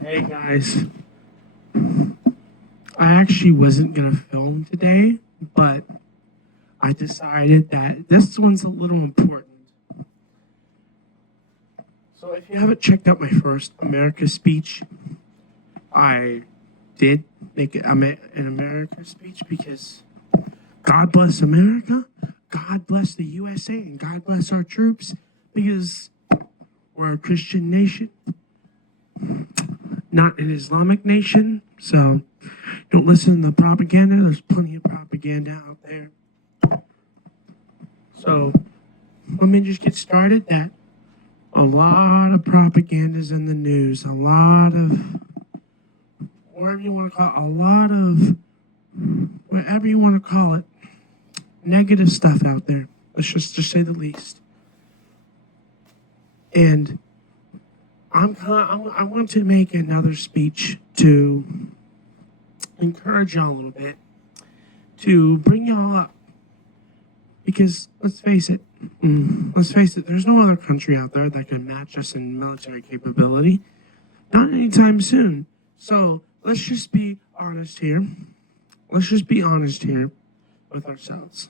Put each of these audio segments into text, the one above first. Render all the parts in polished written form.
Hey guys, I actually wasn't gonna film today, but I decided that this one's a little important. So if you haven't checked out my first America speech, I did make it an America speech because God bless America, God bless the USA, and God bless our troops because we're a Christian nation, not an Islamic nation. So don't listen to the propaganda. There's plenty of propaganda out there. So let me just get started. That a lot of propaganda's in the news, a lot of whatever you want to call it, a lot of whatever you want to call it, negative stuff out there. Let's just say the least. And I want to make another speech to encourage y'all a little bit, to bring y'all up. Because let's face it, there's no other country out there that can match us in military capability. Not anytime soon. So let's just be honest here. Let's just be honest here with ourselves.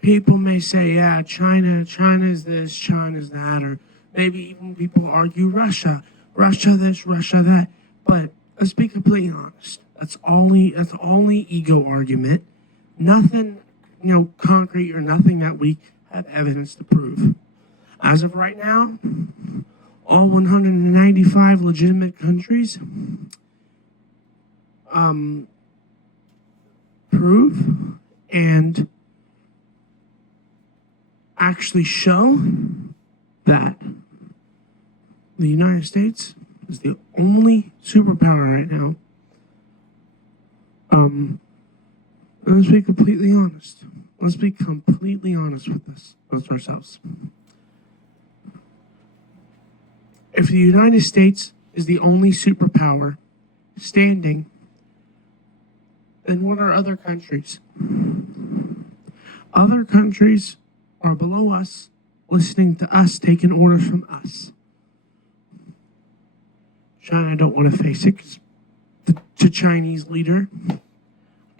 People may say, yeah, China's this, China's that, or maybe even people argue Russia this, Russia that. But let's be completely honest. That's only ego argument. Nothing, concrete or nothing that we have evidence to prove. As of right now, all 195 legitimate countries prove and actually show that the United States is the only superpower right now. Let's be completely honest. Let's be completely honest with ourselves. If the United States is the only superpower standing, then what are other countries? Other countries are below us, listening to us, taking orders from us. China, I don't want to face it, because the Chinese leader, I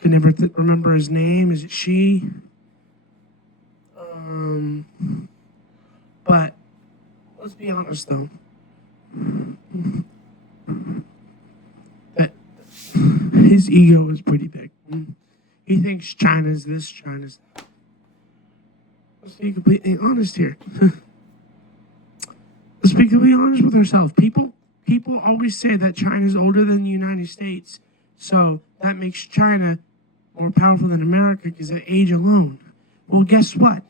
can never remember his name. Is it Xi? But let's be honest, though. That his ego is pretty big. He thinks China's this, China's that. Let's be completely honest here. Let's be completely honest with ourselves. People always say that China's older than the United States, so that makes China more powerful than America because of age alone. Well, guess what?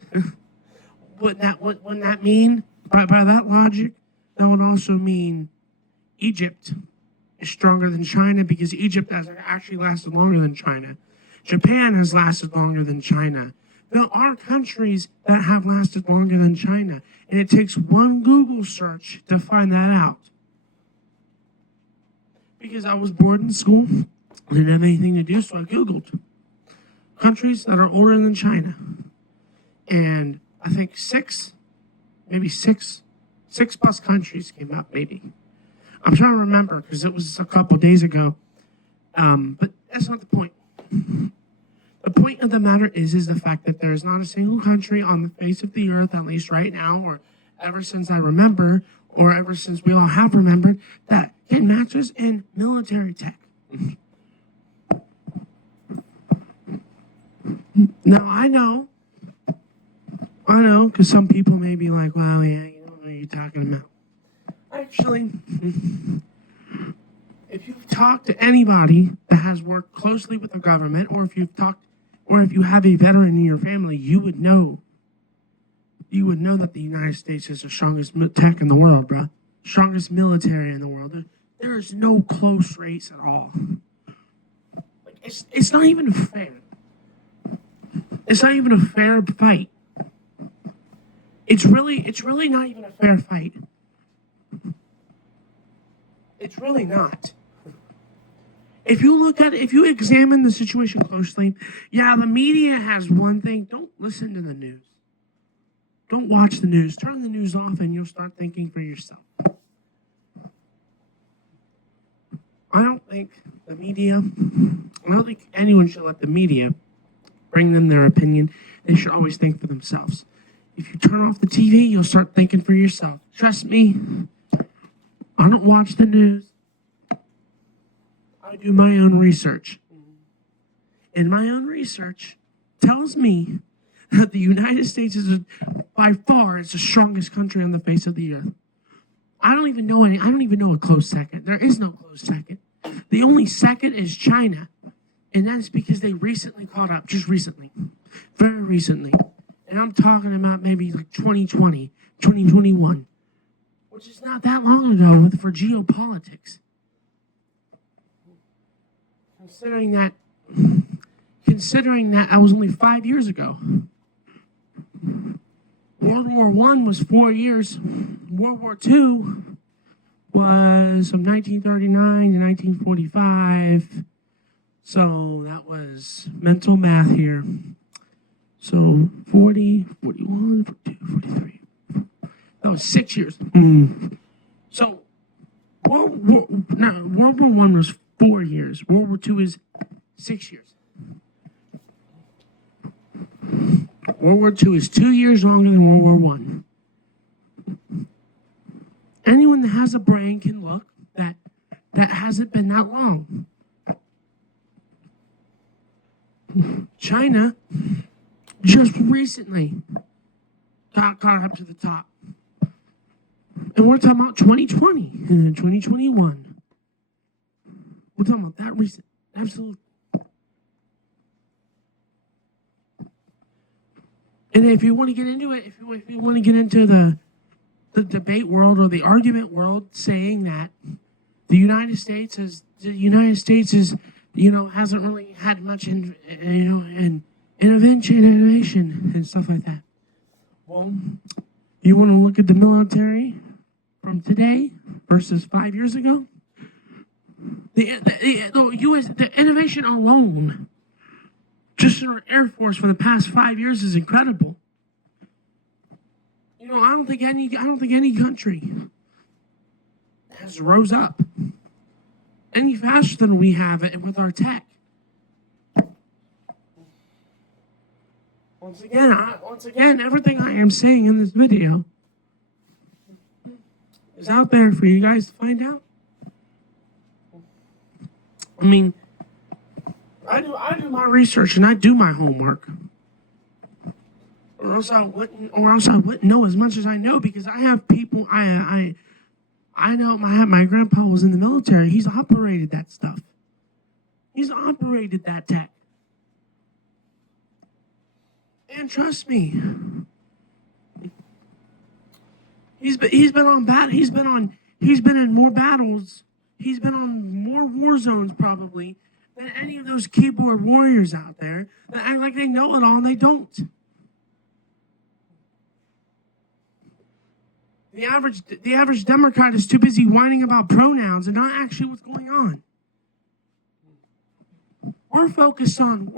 Wouldn't that mean, by that logic, that would also mean Egypt is stronger than China because Egypt has actually lasted longer than China. Japan has lasted longer than China. There are countries that have lasted longer than China, and it takes one Google search to find that out. Because I was bored in school, didn't have anything to do, so I Googled countries that are older than China. And I think six plus countries came up, maybe. I'm trying to remember because it was a couple days ago. But that's not the point. The point of the matter is the fact that there is not a single country on the face of the earth, at least right now, or ever since I remember, or ever since we all have remembered, that can match us in military tech. Now, I know, because some people may be like, well, yeah, you know what are you talking about? Actually, if you've talked to anybody that has worked closely with the government, or if you have a veteran in your family, you would know that the United States is the strongest tech in the world, bro. Strongest military in the world. There is no close race at all. Like, it's not even fair. It's not even a fair fight. It's really not even a fair fight. It's really not. If you examine the situation closely, yeah, the media has one thing. Don't listen to the news. Don't watch the news. Turn the news off and you'll start thinking for yourself. I don't think the media, I don't think anyone should let the media bring them their opinion. They should always think for themselves. If you turn off the TV, you'll start thinking for yourself. Trust me, I don't watch the news. I do my own research. And my own research tells me that the United States is by far is the strongest country on the face of the earth. I don't even know a close second. There is no close second. The only second is China. And that's because they recently caught up, just recently, very recently. And I'm talking about maybe like 2020, 2021, which is not that long ago for geopolitics. Considering that was only 5 years ago. World War I was 4 years. World War II was from 1939 to 1945. So that was mental math here. So 40, 41, 42, 43. That was 6 years. So World War I was 4 years. World War II is 6 years. World War II is 2 years longer than World War I. Anyone that has a brain can look that hasn't been that long. China just recently got up to the top. And we're talking about 2020 and 2021. We're talking about that recent. Absolutely. And if you want to get into it, if you want to get into the debate world or the argument world, saying that the United States is hasn't really had much innovation and stuff like that. Well, you want to look at the military from today versus 5 years ago. The innovation alone, just in our Air Force for the past 5 years, is incredible. I don't think any country has rose up any faster than we have it with our tech. Once again, everything I am saying in this video is out there for you guys to find out. I mean, I do my research and I do my homework, or else I wouldn't know as much as I know, because I have people. I know my grandpa was in the military. He's operated that stuff. He's operated that tech. And trust me, he's been in more battles. He's been on more war zones probably than any of those keyboard warriors out there that act like they know it all and they don't. The average Democrat is too busy whining about pronouns and not actually what's going on. We're focused on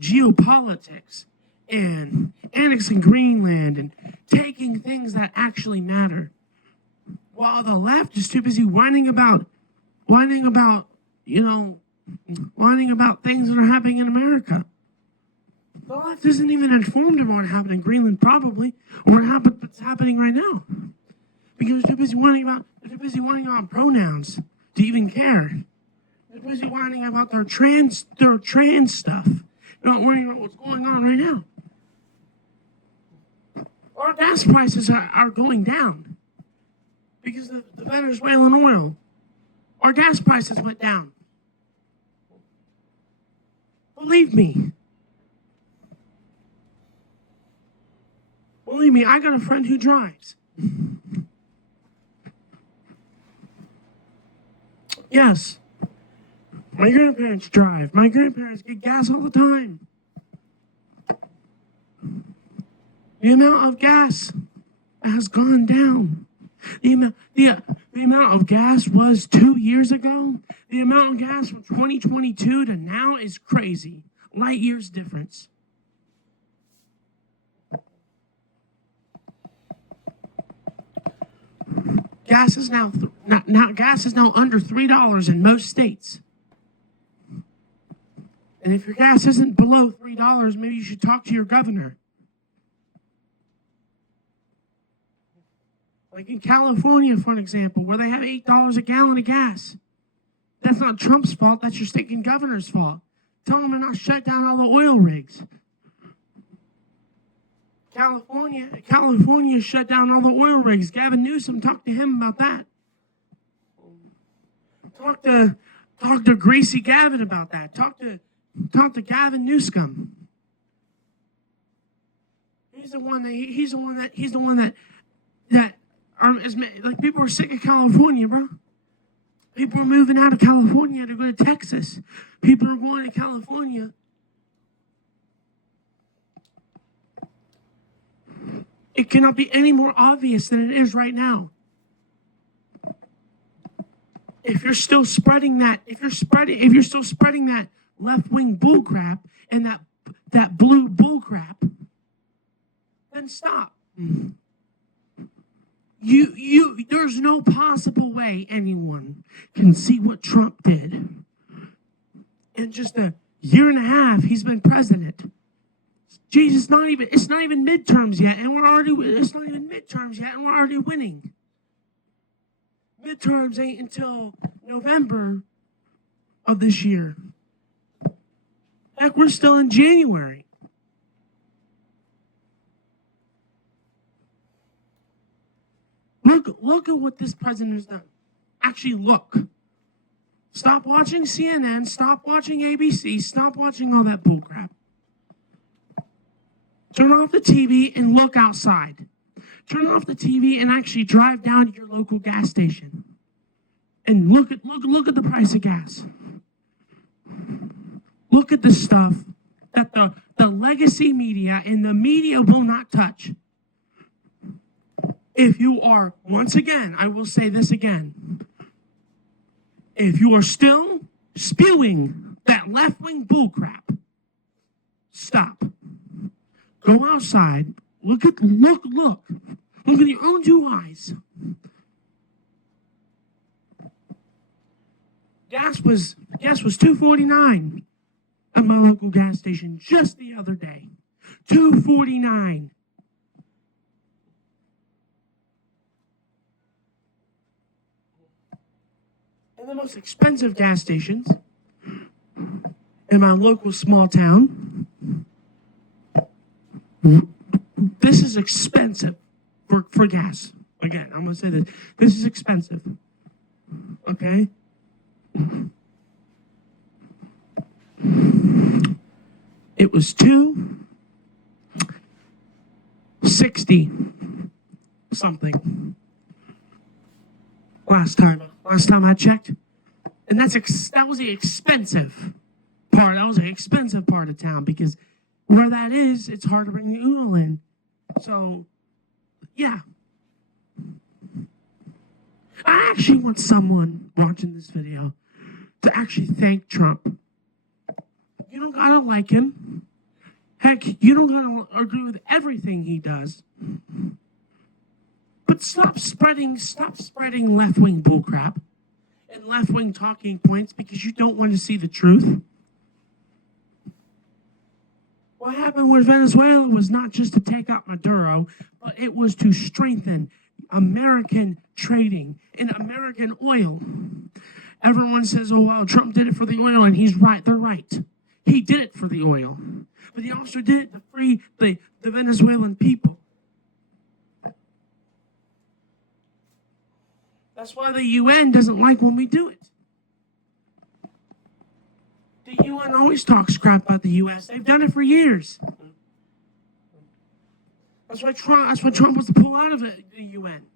geopolitics and annexing Greenland and taking things that actually matter, while the left is too busy whining about things that are happening in America. The left isn't even informed about what happened in Greenland, probably, or what's happening right now, because they're too busy whining about pronouns to even care. They're busy whining about their trans stuff, not worrying about what's going on right now. Our gas prices are going down because of the Venezuelan oil. Our gas prices went down. Believe me, I got a friend who drives. Yes, my grandparents drive. My grandparents get gas all the time. The amount of gas has gone down. The amount of gas was 2 years ago. The amount of gas from 2022 to now is crazy. Light years difference. Gas is now gas is now under $3 in most states. And if your gas isn't below $3, maybe you should talk to your governor. Like in California, for an example, where they have $8 a gallon of gas. That's not Trump's fault. That's your state and governor's fault. Tell them to not shut down all the oil rigs. California shut down all the oil rigs. Gavin Newsom, talk to him about that. Talk to Gracie Gavin about that. Talk to Gavin Newsom. He's the one that like, people are sick of California, bro. People are moving out of California to go to Texas. People are going to California. It cannot be any more obvious than it is right now. If you're still spreading that, if you're still spreading that left-wing bullcrap and that blue bullcrap, then stop. There's no possible way anyone can see what Trump did. In just a year and a half, he's been president. Jesus, it's not even midterms yet, and we're already winning. Midterms ain't until November of this year. Heck, we're still in January. Look at what this president has done. Actually, look. Stop watching CNN. Stop watching ABC. Stop watching all that bullcrap. Turn off the TV and look outside. Turn off the TV and actually drive down to your local gas station. And look at the price of gas. Look at the stuff that the legacy media and the media will not touch. If you are, once again, I will say this again. If you are still spewing that left-wing bullcrap, stop. Go outside. Look at your own two eyes. Gas was $2.49 at my local gas station just the other day. $2.49. And the most expensive gas stations in my local small town. This is expensive for gas. Again, I'm going to say this. This is expensive. Okay? It was $2.60 something last time I checked. And that was the expensive part. That was an expensive part of town because where that is, it's hard to bring the oil in. So, yeah. I actually want someone watching this video to actually thank Trump. You don't gotta like him. Heck, you don't gotta agree with everything he does. But stop spreading left-wing bullcrap and left-wing talking points because you don't want to see the truth. What happened with Venezuela was not just to take out Maduro, but it was to strengthen American trading in American oil. Everyone says, oh, well, Trump did it for the oil, and he's right. They're right. He did it for the oil. But he also did it to free the Venezuelan people. That's why the UN doesn't like when we do it. The UN always talks crap about the U.S. They've done it for years. That's why Trump wants to pull out of the UN.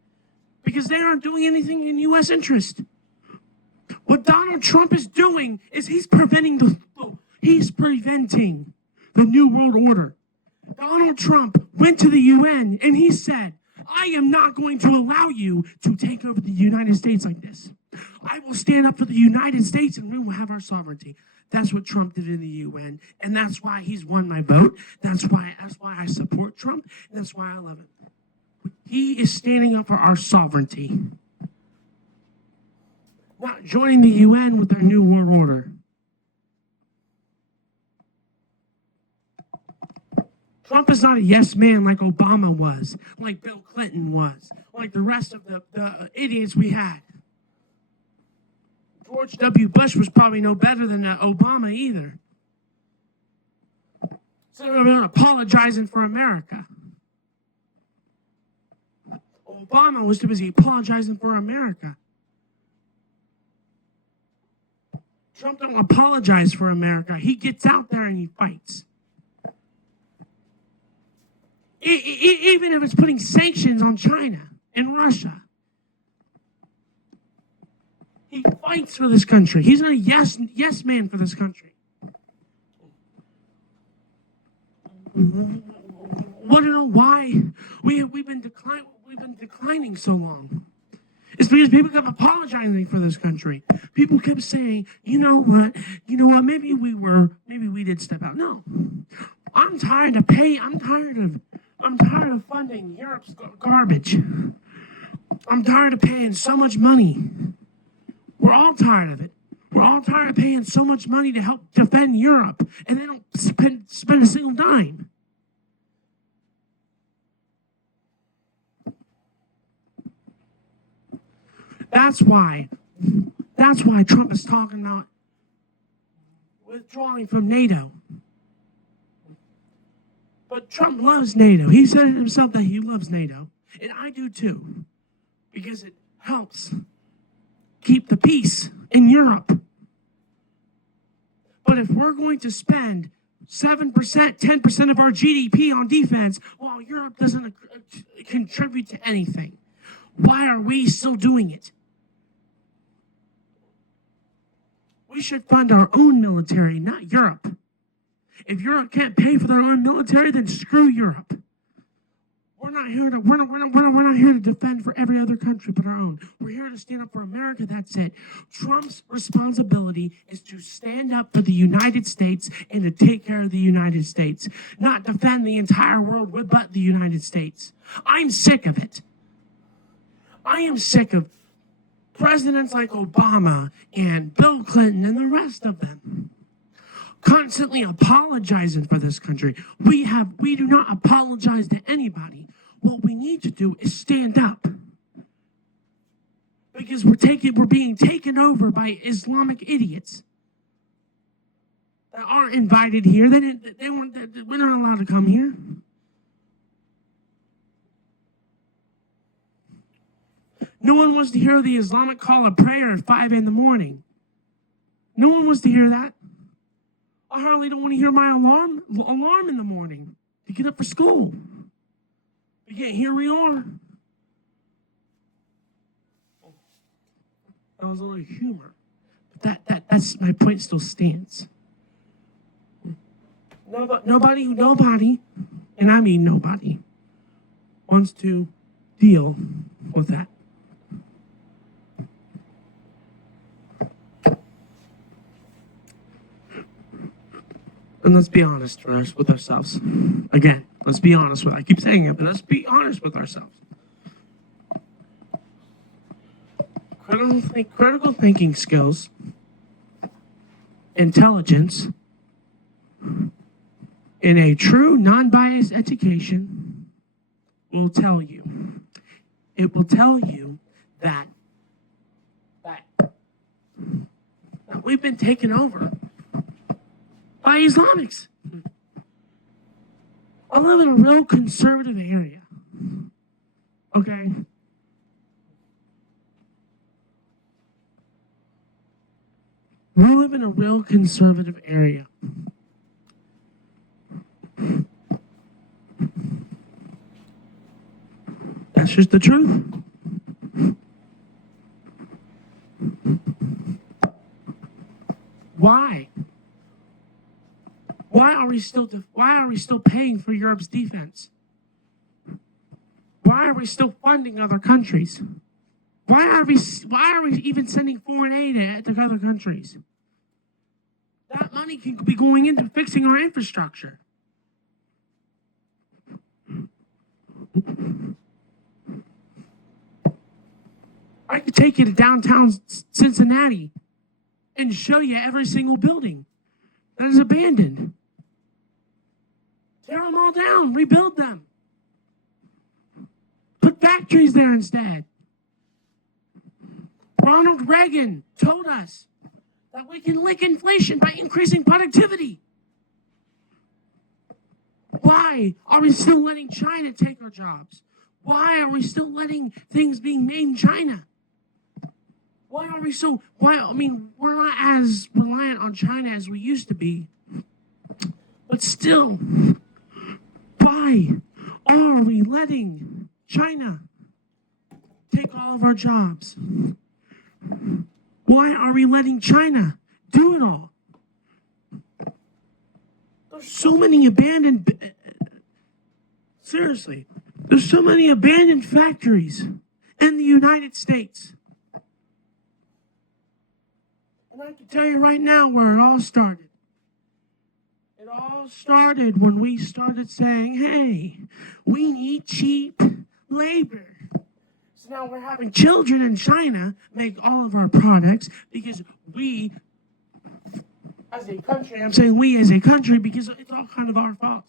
Because they aren't doing anything in U.S. interest. What Donald Trump is doing is he's preventing the New World Order. Donald Trump went to the UN and he said, I am not going to allow you to take over the United States like this. I will stand up for the United States and we will have our sovereignty. That's what Trump did in the UN, and that's why he's won my vote. That's why I support Trump, and that's why I love him. He is standing up for our sovereignty. not joining the UN with their new world order. Trump is not a yes man like Obama was, like Bill Clinton was, like the rest of the idiots we had. George W. Bush was probably no better than Obama either. So they're apologizing for America. Obama was too busy apologizing for America. Trump don't apologize for America. He gets out there and he fights. Even if it's putting sanctions on China and Russia. He fights for this country. He's not a yes man for this country. Want to know why we've been declining so long? It's because people kept apologizing for this country. People kept saying, you know what, maybe we did step out. No, I'm tired of funding Europe's garbage. I'm tired of paying so much money. We're all tired of it. We're all tired of paying so much money to help defend Europe, and they don't spend a single dime. That's why Trump is talking about withdrawing from NATO. But Trump loves NATO. He said it himself that he loves NATO. And I do too. Because it helps keep the peace in Europe. But if we're going to spend 7%, 10% of our GDP on defense, while Europe doesn't contribute to anything, why are we still doing it? We should fund our own military, not Europe. If Europe can't pay for their own military, then screw Europe. We're not here to defend for every other country but our own. We're here to stand up for America. That's it. Trump's responsibility is to stand up for the United States and to take care of the United States, not defend the entire world but the United States. I'm sick of it. I am sick of presidents like Obama and Bill Clinton and the rest of them constantly apologizing for this country. We do not apologize to anybody. What we need to do is stand up. Because we're being taken over by Islamic idiots that aren't invited here. We're not allowed to come here. No one wants to hear the Islamic call of prayer at 5 in the morning. No one wants to hear that. I hardly don't want to hear my alarm in the morning to get up for school. But yet here we are. That was a little humor. But that's my point still stands. Nobody, and I mean nobody, wants to deal with that. And let's be honest with ourselves. Again, let's be honest I keep saying it, but let's be honest with ourselves. Critical thinking skills, intelligence, in a true non-biased education will tell you. It will tell you that we've been taken over by Islamics. I live in a real conservative area. Okay? We live in a real conservative area. That's just the truth. Why? Why are we still paying for Europe's defense? Why are we still funding other countries? Why are we even sending foreign aid to other countries? That money can be going into fixing our infrastructure. I could take you to downtown Cincinnati and show you every single building that is abandoned. Tear them all down, rebuild them. Put factories there instead. Ronald Reagan told us that we can lick inflation by increasing productivity. Why are we still letting China take our jobs? Why are we still letting things being made in China? Why are we so, we're not as reliant on China as we used to be. But still, why are we letting China take all of our jobs? Why are we letting China do it all? There's so many seriously, there's so many abandoned factories in the United States. And I can tell you right now where it all started. It all started when we started saying, hey, we need cheap labor. So now we're having children in China make all of our products because we, as a country, I'm saying we as a country because it's all kind of our fault.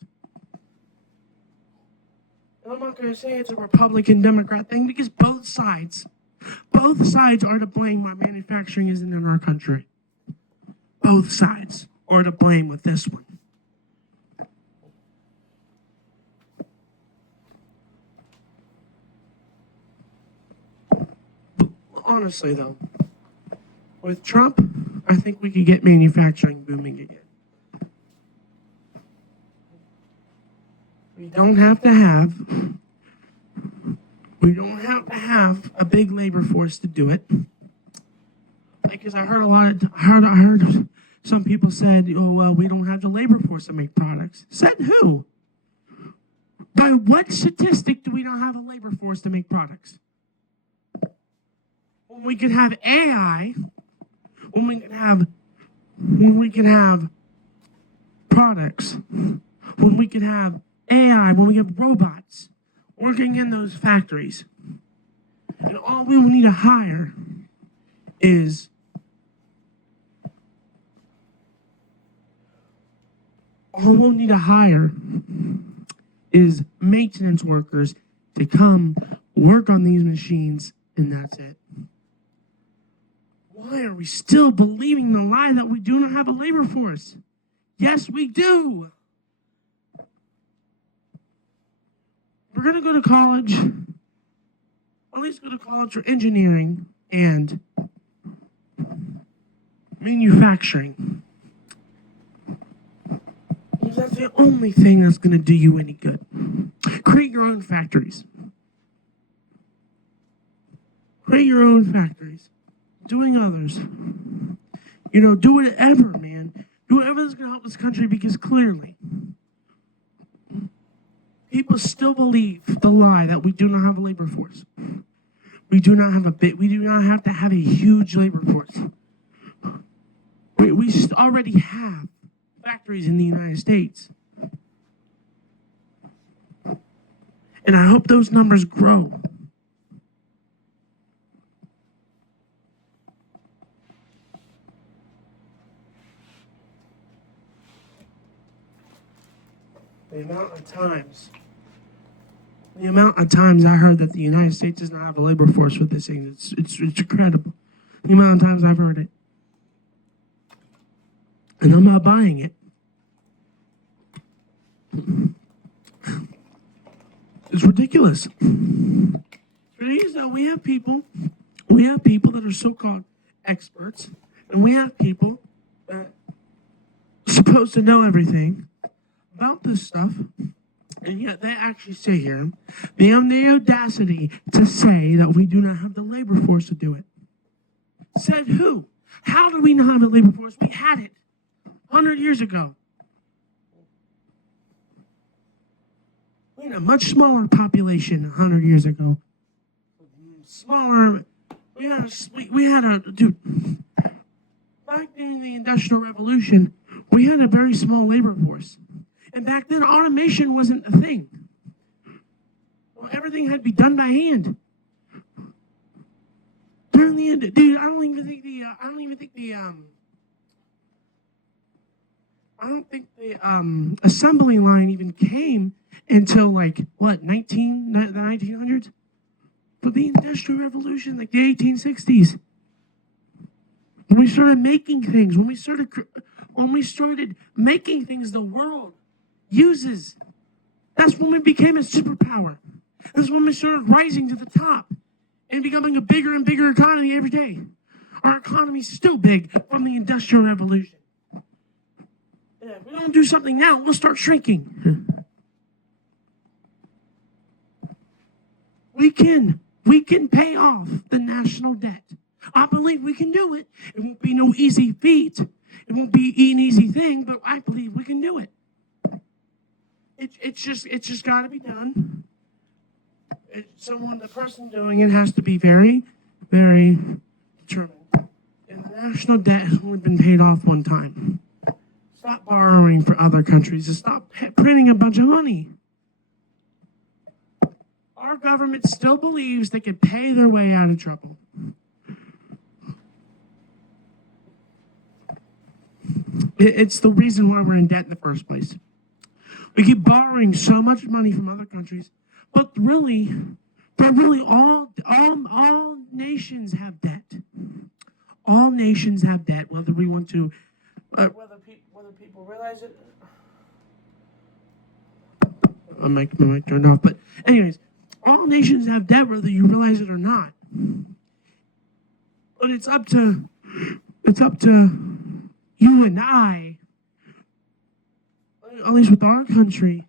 And I'm not going to say it's a Republican Democrat thing because both sides are to blame why manufacturing isn't in our country. Both sides are to blame with this one. But honestly, though, with Trump, I think we could get manufacturing booming again. We don't have to have a big labor force to do it. Because I heard some people said, oh, well, we don't have the labor force to make products. Said who? By what statistic do we not have a labor force to make products? When we could have AI, when we can have products, when we can have AI, when we have robots working in those factories. And all we will need to hire is maintenance workers to come work on these machines, and that's it. Why are we still believing the lie that we do not have a labor force? Yes, we do. We're going to go to college, at least go to college for engineering and manufacturing. Because that's the only thing that's going to do you any good. Create your own factories. Create your own factories. Doing others. Do whatever, man. Do whatever that's going to help this country because clearly people still believe the lie that we do not have a labor force. We do not have to have a huge labor force. We already have factories in the United States. And I hope those numbers grow. The amount of times I heard that the United States does not have a labor force with this thing, it's incredible. The amount of times I've heard it. And I'm not buying it. It's ridiculous. We have people that are so-called experts, and we have people that are supposed to know everything about this stuff, and yet they actually say here, they have the audacity to say that we do not have the labor force to do it. Said who? How do we not have the labor force? We had it 100 years ago. We had a much smaller population 100 years ago. Back during the Industrial Revolution, we had a very small labor force. And back then, automation wasn't a thing. Well, everything had to be done by hand. even the dude. I don't think the assembly line even came until like what the 1900s, for the Industrial Revolution, like the 1860s. When we started making things, when we started making things the world uses, that's when we became a superpower. That's when we started rising to the top and becoming a bigger and bigger economy every day. Our economy's still big from the Industrial Revolution. And if we don't do something now, we'll start shrinking. We can pay off the national debt. I believe we can do it. It won't be no easy feat. It won't be an easy thing, but I believe we can do it. It's just got to be done. The person doing it has to be very, very determined. And the national debt has only been paid off one time. Stop borrowing for other countries and stop printing a bunch of money. Our government still believes they can pay their way out of trouble. It's the reason why we're in debt in the first place. We keep borrowing so much money from other countries, but really all nations have debt. All nations have debt, whether we want to, whether people realize it. My mic turned off, but anyways, all nations have debt, whether you realize it or not. But it's up to you and I, at least with our country,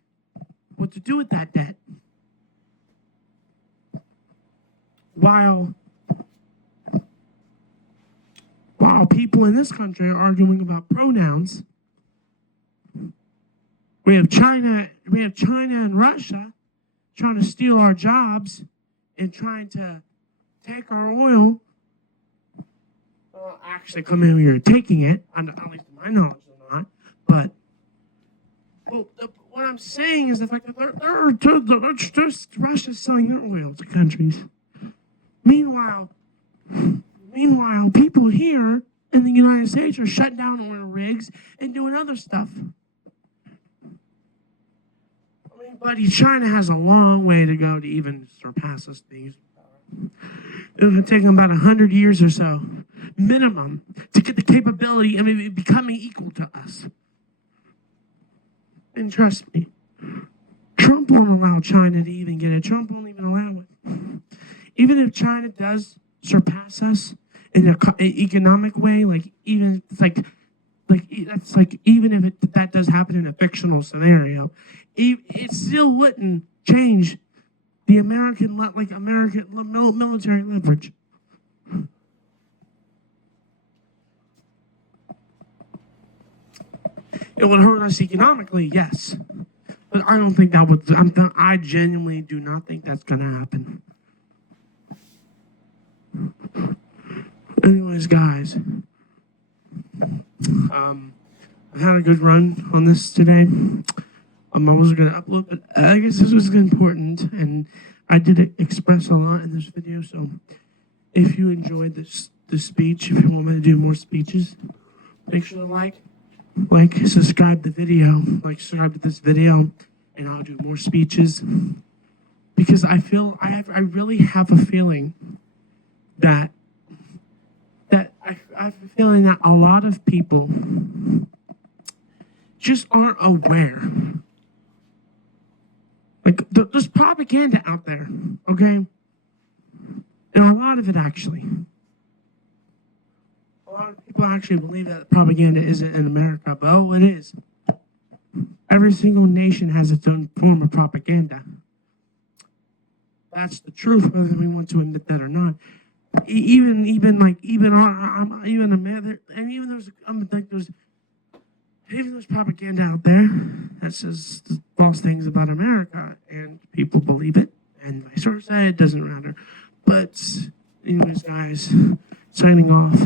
what to do with that debt. While people in this country are arguing about pronouns, we have China and Russia trying to steal our jobs and trying to take our oil. Well, actually, come in here taking it, at least to my knowledge, they're not. But what I'm saying is the fact that Russia's selling their oil to countries. Meanwhile, people here in the United States are shutting down oil rigs and doing other stuff. I mean, buddy, China has a long way to go to even surpass us things. It would take them about 100 years or so, minimum, to get the capability of it becoming equal to us. And trust me, Trump won't allow China to even get it. Trump won't even allow it. Even if China does surpass us in an economic way, even if that does happen in a fictional scenario, it still wouldn't change the American military leverage. It would hurt us economically, yes, but I don't think that would. I genuinely do not think that's going to happen. Anyways, guys, I've had a good run on this today. I wasn't going to upload, but I guess this was important, and I did express a lot in this video. So, if you enjoyed this speech, if you want me to do more speeches, make sure to subscribe to this video, and I'll do more speeches. Because I really have a feeling that I have a feeling that a lot of people just aren't aware. There's propaganda out there, okay? And a lot of it actually. A lot of people actually believe that propaganda isn't in America, but it is. Every single nation has its own form of propaganda. That's the truth, whether we want to admit that or not. Even there's propaganda out there that says false things about America, and people believe it, and vice versa. It doesn't matter. But anyways, guys, signing off.